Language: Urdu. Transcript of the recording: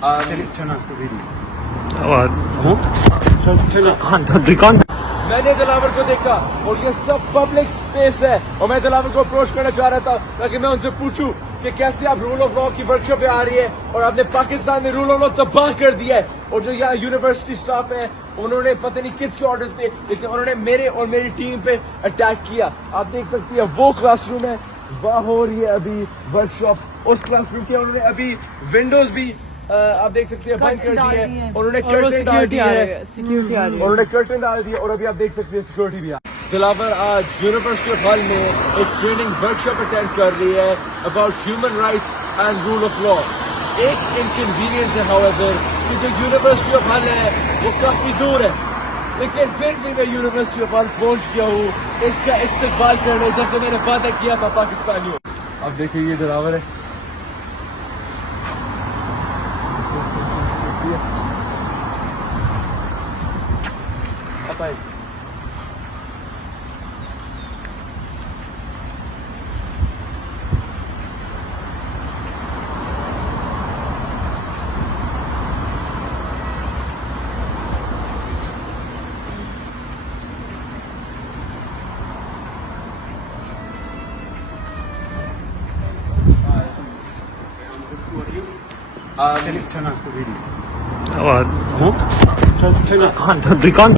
turn off the video. میں نے دلاور کو دیکھا اور یہ سب پبلک اسپیس ہے اور میں دلاور کو اپروچ کرنا چاہ رہا تھا تاکہ میں ان سے پوچھوں کہ کیسے آپ رول آف لا کی ورکشاپ پہ آ رہی ہے اور آپ نے پاکستان میں رول آف لا تباہ کر دیا ہے. اور جو یہاں یونیورسٹی اسٹاف ہے انہوں نے پتہ نہیں کس کے آرڈرز پہ لیکن انہوں نے میرے اور میری ٹیم پہ اٹیک کیا. آپ دیکھ سکتی ہیں وہ کلاس روم ہے وہاں ہو رہی ہے ابھی ورکشاپ. اس کلاس روم کے انہوں نے ابھی ونڈوز بھی آپ دیکھ سکتے ہیں بند کر دی ہے. انہوں نے کرٹن ڈال دی ہے انہوں نے کرٹن ڈال دی ہے اور ابھی آپ دیکھ سکتے ہیں سیکورٹی بھی. دلاور آج یونیورسٹی آف ہال میں ایک ٹریننگ ورکشاپ اٹینڈ کر رہی ہے about human rights and rule of law. ایک انکنوینئنس ہے however کہ جو یونیورسٹی آف ہال ہے وہ کافی دور ہے لیکن پھر بھی میں یونیورسٹی آف ہال پہنچ گیا ہوں اس کا استقبال کرنے جیسے میں نے وعدہ کیا تھا پاکستانیوں. اب دیکھیں یہ دلاور ہے. Turn off the video. Turn off.